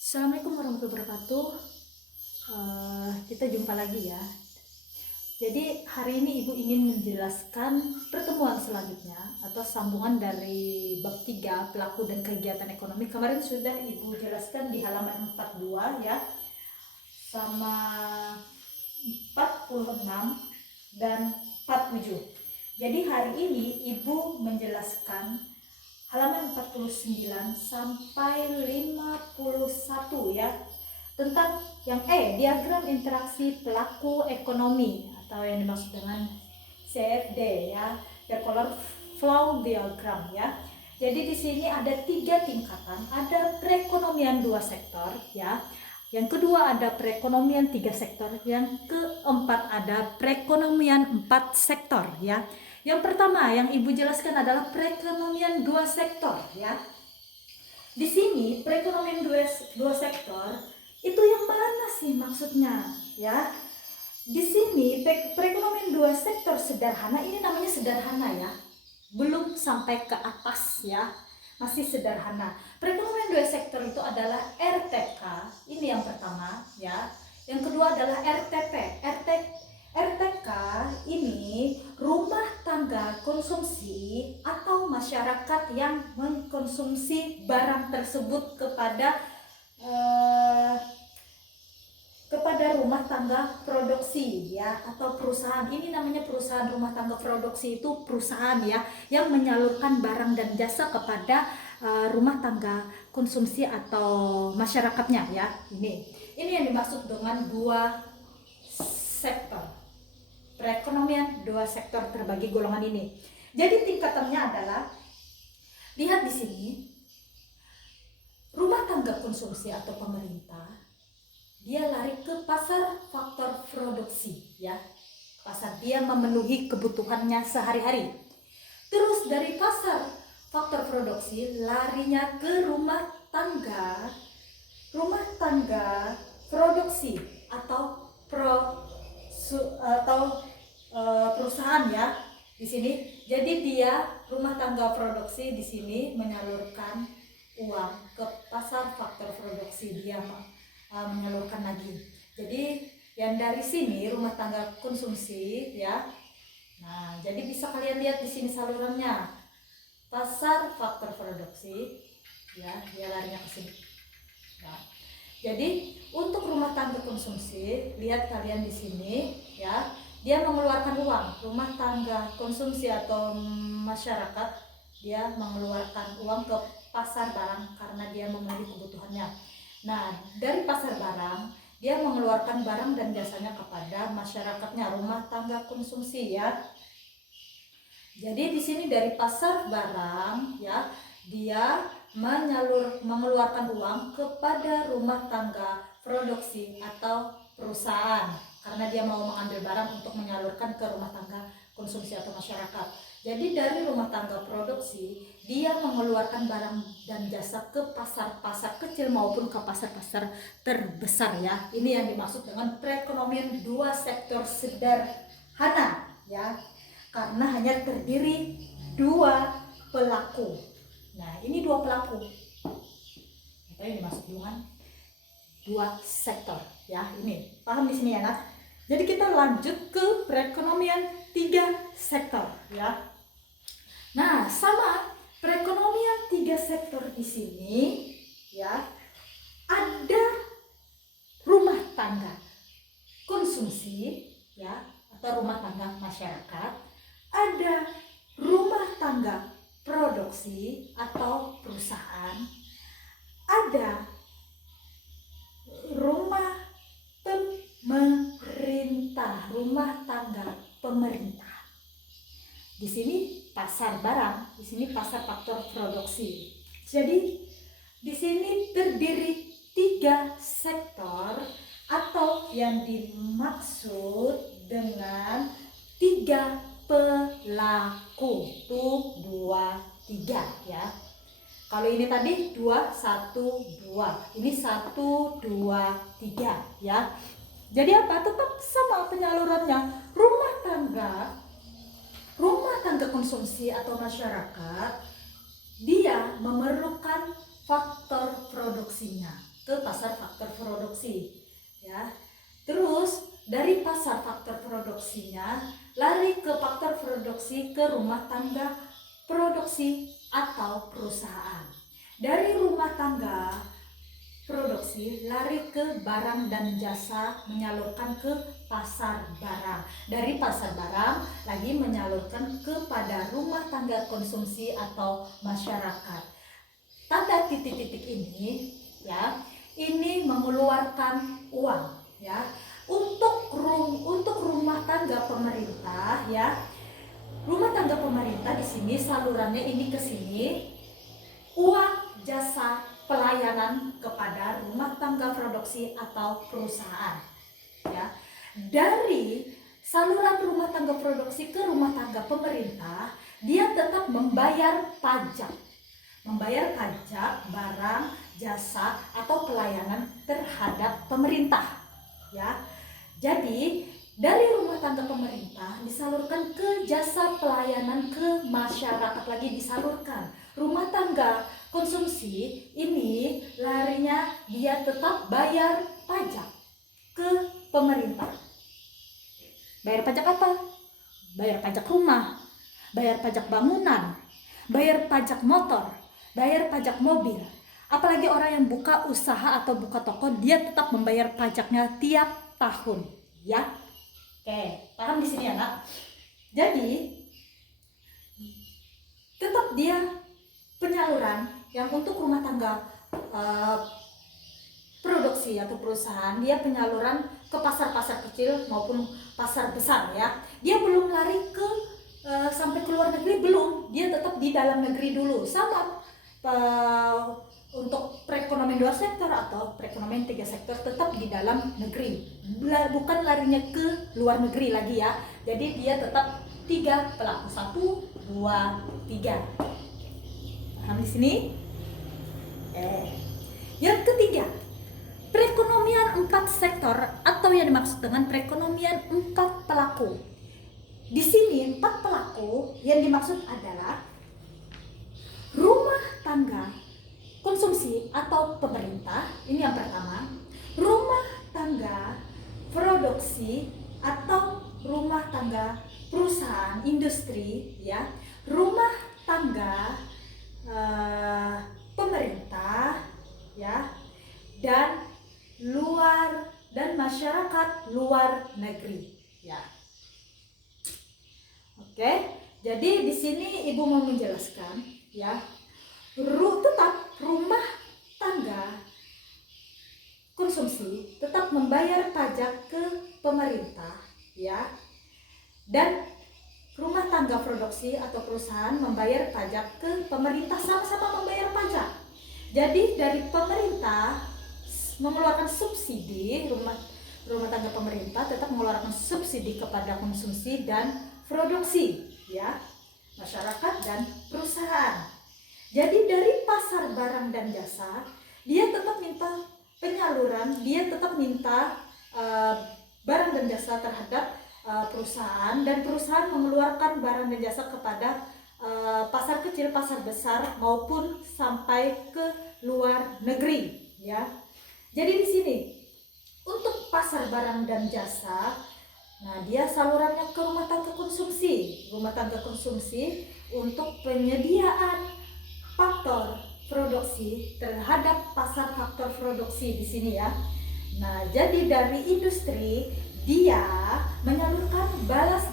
Assalamualaikum warahmatullahi wabarakatuh. Kita jumpa lagi ya. Jadi hari ini Ibu ingin menjelaskan pertemuan selanjutnya atau sambungan dari bab 3 pelaku dan kegiatan ekonomi. Kemarin sudah Ibu jelaskan di halaman 42 ya, sama 46 dan 47. Jadi hari ini Ibu menjelaskan halaman 49 sampai 51 ya, tentang yang diagram interaksi pelaku ekonomi atau yang dimaksud dengan CFD ya, circular flow diagram ya. Jadi di sini ada 3 tingkatan, ada perekonomian 2 sektor ya. Yang kedua ada perekonomian 3 sektor, yang keempat ada perekonomian 4 sektor ya. Yang pertama yang Ibu jelaskan adalah perekonomian 2 sektor ya. Di sini perekonomian dua sektor itu yang mana sih maksudnya ya? Di sini perekonomian 2 sektor sederhana, ini namanya sederhana ya, belum sampai ke atas ya, masih sederhana. Perekonomian 2 sektor itu adalah RTK, ini yang pertama ya. Yang kedua adalah RTP. RTK ini rumah tangga konsumsi atau masyarakat yang mengkonsumsi barang tersebut kepada rumah tangga produksi ya, atau perusahaan. Ini namanya perusahaan. Rumah tangga produksi itu perusahaan ya, yang menyalurkan barang dan jasa kepada rumah tangga konsumsi atau masyarakatnya ya. Ini yang dimaksud dengan 2 sektor. Perekonomian 2 sektor terbagi golongan ini. Jadi tingkatannya adalah, lihat di sini, rumah tangga konsumsi atau pemerintah, dia lari ke pasar faktor produksi ya. Pasar, dia memenuhi kebutuhannya sehari-hari. Terus dari pasar faktor produksi larinya ke rumah tangga produksi atau perusahaan ya di sini. Jadi dia rumah tangga produksi di sini menyalurkan uang ke pasar faktor produksi, dia menyalurkan lagi. Jadi yang dari sini rumah tangga konsumsi ya. Nah, jadi bisa kalian lihat di sini salurannya. Pasar faktor produksi ya, dia larinya ke sini. Nah, jadi untuk rumah tangga konsumsi, lihat kalian di sini ya, dia mengeluarkan uang. Rumah tangga konsumsi atau masyarakat, dia mengeluarkan uang ke pasar barang karena dia memenuhi kebutuhannya. Nah, dari pasar barang, dia mengeluarkan barang dan jasanya kepada masyarakatnya, rumah tangga konsumsi ya. Jadi di sini dari pasar barang ya, dia mengeluarkan uang kepada rumah tangga produksi atau perusahaan karena dia mau mengambil barang untuk menyalurkan ke rumah tangga konsumsi atau masyarakat. Jadi dari rumah tangga produksi, dia mengeluarkan barang dan jasa ke pasar-pasar kecil maupun ke pasar-pasar terbesar ya. Ini yang dimaksud dengan perekonomian 2 sektor sederhana ya, karena hanya terdiri 2 pelaku. Nah, ini 2 pelaku. Itu yang dimaksud dengan 2 sektor ya. Ini paham di sini ya nak? Jadi kita lanjut ke perekonomian 3 sektor ya. Nah, sama perekonomian 3 sektor di sini ya, ada rumah tangga konsumsi ya, atau rumah tangga masyarakat, ada rumah tangga produksi atau perusahaan, ada rumah tangga pemerintah. Di sini pasar barang, di sini pasar faktor produksi. Jadi di sini terdiri 3 sektor atau yang dimaksud dengan 3 pelaku. Tuh 2, 3 ya. Kalau ini tadi 2, 1, 2. Ini 1, 2, 3 ya. Jadi apa? Tetap sama penyalurannya. Rumah tangga konsumsi atau masyarakat, dia memerlukan faktor produksinya. ke pasar faktor produksi ya. Terus dari pasar faktor produksinya lari ke faktor produksi ke rumah tangga produksi atau perusahaan. Dari rumah tangga produksi lari ke barang dan jasa, menyalurkan ke pasar barang. Dari pasar barang lagi menyalurkan kepada rumah tangga konsumsi atau masyarakat. Tanda titik-titik ini ya, ini mengeluarkan uang ya. Untuk rumah tangga pemerintah ya, rumah tangga pemerintah di sini salurannya ini ke sini, uang jasa pelayanan kepada rumah tangga produksi atau perusahaan ya. Dari saluran rumah tangga produksi ke rumah tangga pemerintah, dia tetap membayar pajak barang, jasa atau pelayanan terhadap pemerintah ya. Jadi dari rumah tangga pemerintah disalurkan ke jasa pelayanan ke masyarakat, lagi disalurkan. Rumah tangga konsumsi ini larinya dia tetap bayar pajak ke pemerintah. Bayar pajak apa? Bayar pajak rumah, bayar pajak bangunan, bayar pajak motor, bayar pajak mobil. Apalagi orang yang buka usaha atau buka toko, dia tetap membayar pajaknya tiap tahun ya. Oke, paham di sini ya nak? Jadi tetap dia penyaluran yang untuk rumah tangga produksi atau perusahaan, dia penyaluran ke pasar-pasar kecil maupun pasar besar ya. Dia belum lari ke sampai ke luar negeri, belum. Dia tetap di dalam negeri dulu. Sama untuk perekonomian 2 sektor atau perekonomian 3 sektor tetap di dalam negeri, bukan larinya ke luar negeri lagi ya. Jadi dia tetap 3 pelaku, 1, 2, 3. Paham di sini? Yang ketiga, perekonomian 4 sektor atau yang dimaksud dengan perekonomian 4 pelaku. Di sini 4 pelaku yang dimaksud adalah rumah tangga konsumsi atau pemerintah, ini yang pertama. Rumah tangga produksi atau rumah tangga perusahaan industri ya. Rumah tangga pemerintah ya, dan masyarakat luar negeri ya. Oke, jadi di sini Ibu mau menjelaskan ya, tetap rumah tangga konsumsi tetap membayar pajak ke pemerintah ya, dan rumah tangga produksi atau perusahaan membayar pajak ke pemerintah, sama-sama membayar pajak. Jadi dari pemerintah mengeluarkan subsidi, rumah tangga pemerintah tetap mengeluarkan subsidi kepada konsumsi dan produksi ya, masyarakat dan perusahaan. Jadi dari pasar barang dan jasa, dia tetap minta penyaluran, dia tetap minta barang dan jasa terhadap perusahaan, dan perusahaan mengeluarkan barang dan jasa kepada pasar kecil, pasar besar maupun sampai ke luar negeri ya. Jadi di sini untuk pasar barang dan jasa, nah dia salurannya ke rumah tangga konsumsi. Rumah tangga konsumsi untuk penyediaan faktor produksi terhadap pasar faktor produksi di sini ya. Nah, jadi dari industri dia menyalurkan balas